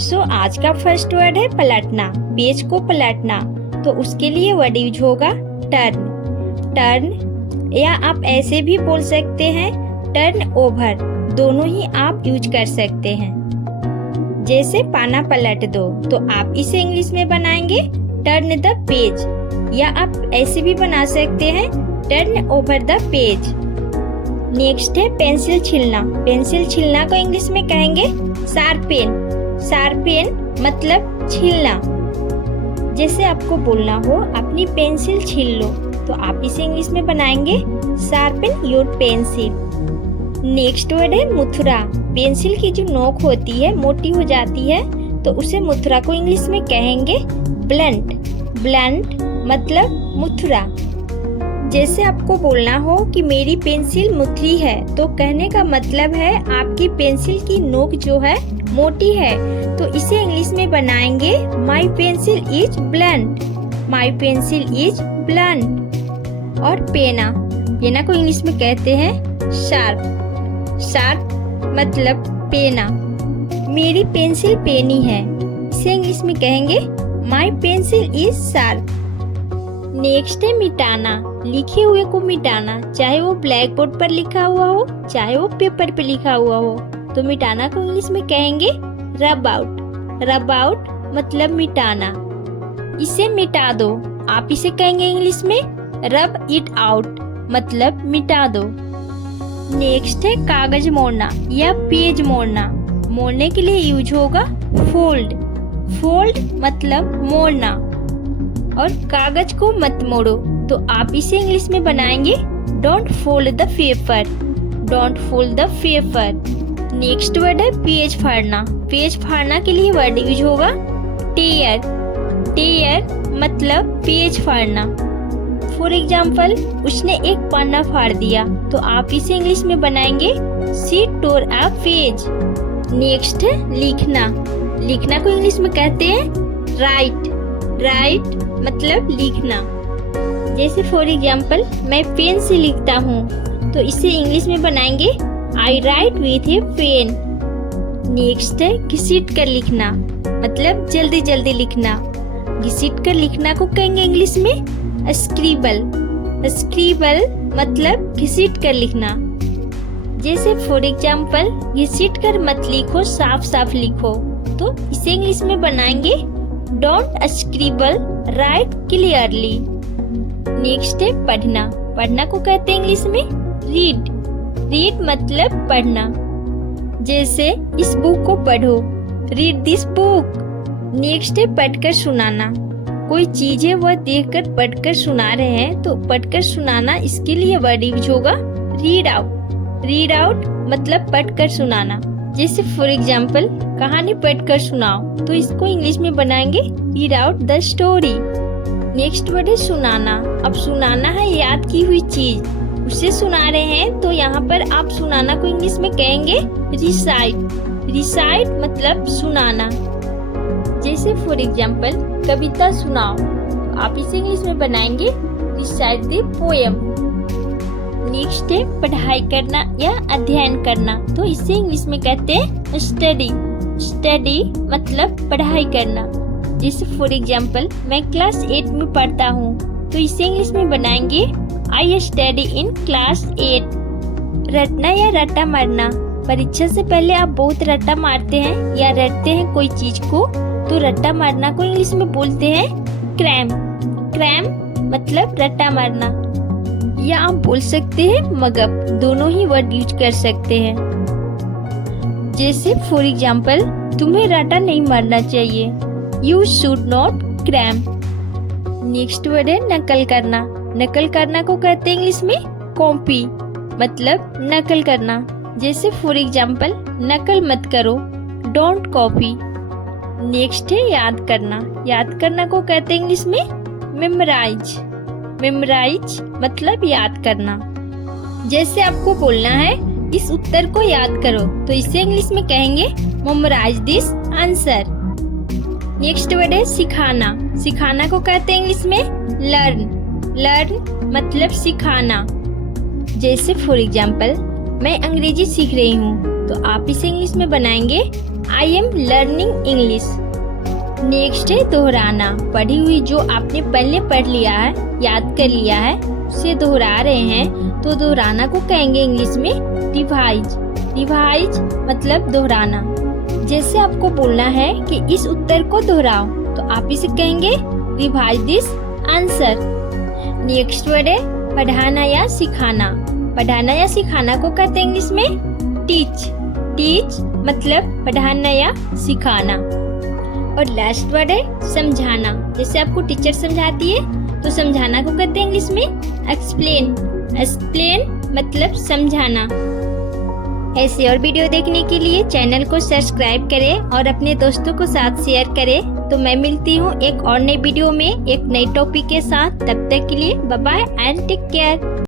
आज का first word है पलटना, पेज को पलटना। तो उसके लिए वर्ड यूज होगा टर्न। टर्न या आप ऐसे भी बोल सकते हैं टर्न ओवर, दोनों ही आप यूज कर सकते हैं। जैसे पाना पलट दो, तो आप इसे इंग्लिश में बनाएंगे टर्न द पेज, या आप ऐसे भी बना सकते हैं turn over the page. Next है पेंसिल छीलना। पेंसिल छीलना को इंग्लिश में कहेंगे शार्पेन। शार्पेन मतलब छीलना। जैसे आपको बोलना हो अपनी पेंसिल छील लो, तो आप इसे इंग्लिश में बनाएंगे sharpen your pencil. Next word है मुथुरा। पेंसिल की जो नोक होती है मोटी हो जाती है, तो उसे मुथुरा को इंग्लिश में कहेंगे ब्लंट। ब्लंट मतलब मुथुरा। जैसे आपको बोलना हो कि मेरी पेंसिल मुथरी है, तो कहने का मतलब है आपकी पेंसिल की नोक जो है मोटी है, तो इसे इंग्लिश में बनाएंगे माई pencil is blunt. My pencil is blunt. और पेना, पेना को इंग्लिश में कहते हैं शार्प। शार्प मतलब पेना। मेरी पेंसिल पेनी है, इसे इंग्लिश में कहेंगे माई पेंसिल इज शार्प। नेक्स्ट है मिटाना। लिखे हुए को मिटाना, चाहे वो ब्लैक बोर्ड पर लिखा हुआ हो, चाहे वो पेपर पे लिखा हुआ हो, तो मिटाना को इंग्लिश में कहेंगे रब आउट। रब आउट मतलब मिटाना। इसे मिटा दो, आप इसे कहेंगे इंग्लिश में रब इट आउट, मतलब मिटा दो। नेक्स्ट है कागज मोड़ना या पेज मोड़ना। मोड़ने के लिए यूज होगा फोल्ड। फोल्ड मतलब मोड़ना। और कागज को मत मोड़ो, तो आप इसे इंग्लिश में बनाएंगे don't fold the paper. Don't fold the paper. Next word है पेज फाड़ना। पेज फाड़ना के लिए वर्ड यूज होगा टेयर। टेयर मतलब पेज फाड़ना। फॉर एग्जाम्पल, उसने एक पन्ना फाड़ दिया, तो आप इसे इंग्लिश में बनाएंगे she tore a page. Next है लिखना। लिखना को इंग्लिश में कहते हैं राइट। राइट मतलब लिखना। जैसे फॉर एग्जाम्पल, मैं पेन से लिखता हूँ, तो इसे इंग्लिश में बनाएंगे I write with a pen. Next है घसीट कर लिखना, मतलब जल्दी जल्दी लिखना। घसीट कर लिखना को कहेंगे इंग्लिश में स्क्रिबल। स्क्रिबल मतलब घसीट कर लिखना। जैसे फॉर एग्जाम्पल, घसीट कर मत लिखो, साफ साफ लिखो, तो इसे इंग्लिश में बनाएंगे don't scribble right clearly. Next है पढ़ना। पढ़ना को कहते हैं इंग्लिश में रीड। रीड मतलब पढ़ना। जैसे इस बुक को पढ़ो, रीड दिस बुक। नेक्स्ट है पढ़कर सुनाना। कोई चीज है वह देखकर पढ़कर सुना रहे हैं, तो पढ़कर सुनाना, इसके लिए वर्ड यूज होगा रीड आउट। रीड आउट मतलब पढ़कर सुनाना। जैसे फॉर एग्जाम्पल, कहानी पढ़कर सुनाओ, तो इसको इंग्लिश में बनाएंगे read out the story. Next word है सुनाना। अब सुनाना है याद की हुई चीज, उसे सुना रहे हैं, तो यहाँ पर आप सुनाना को इंग्लिश में कहेंगे रिसाइट। रिसाइट मतलब सुनाना। जैसे फॉर एग्जाम्पल, कविता सुनाओ, तो आप इसे इंग्लिश में बनाएंगे रिसाइट द पोएम। नेक्स्ट है पढ़ाई करना या अध्ययन करना, तो इसे इंग्लिश में कहते हैं स्टडी। स्टडी मतलब पढ़ाई करना। जैसे फॉर एग्जाम्पल, मैं क्लास 8 में पढ़ता हूँ, तो इसे इंग्लिश में बनाएंगे आई स्टडी इन क्लास 8। रटना या रट्टा मारना। परीक्षा से पहले आप बहुत रट्टा मारते हैं या रटते हैं कोई चीज को, तो रट्टा मारना को इंग्लिश में बोलते हैं क्रैम। क्रैम मतलब रट्टा मारना। या आप बोल सकते हैं मगअप, दोनों ही वर्ड यूज कर सकते हैं। जैसे फॉर एग्जाम्पल, तुम्हें रट्टा नहीं मारना चाहिए, you should not cram. Next word है नकल करना। नकल करना को कहते हैं इंग्लिश में कॉपी, मतलब नकल करना। जैसे फॉर एग्जाम्पल, नकल मत करो, डोंट कॉपी। नेक्स्ट है याद करना। याद करना को कहते हैं इंग्लिश में मेमोराइज। मेमोराइज मतलब याद करना। जैसे आपको बोलना है इस उत्तर को याद करो, तो इसे इंग्लिश में कहेंगे memorise this answer. Next word है सिखाना। सिखाना को कहते हैं इंग्लिश में लर्न। लर्न मतलब सिखाना। जैसे फॉर एग्जाम्पल, मैं अंग्रेजी सीख रही हूँ, तो आप इसे इंग्लिश में बनाएंगे I am learning English. Next है दोहराना। पढ़ी हुई जो आपने पहले पढ़ लिया है, याद कर लिया है, उसे दोहरा रहे हैं तो दोहराना को कहेंगे इंग्लिश में रिवाइज। रिवाइज मतलब दोहराना। जैसे आपको बोलना है कि इस उत्तर को दोहराओ तो आप इसे कहेंगे revise this answer. Next word है पढ़ाना या सिखाना। पढ़ाना या सिखाना को कहते हैं इंग्लिश में टीच। टीच मतलब पढ़ाना या सिखाना। और लास्ट वर्ड है समझाना। जैसे आपको टीचर समझाती है तो समझाना को कहते हैं इंग्लिश में एक्सप्लेन। एक्सप्लेन मतलब समझाना। ऐसे और वीडियो देखने के लिए चैनल को सब्सक्राइब करें और अपने दोस्तों को साथ शेयर करें। तो मैं मिलती हूँ एक और नई वीडियो में एक नई टॉपिक के साथ। तब तक के लिए bye bye and take care.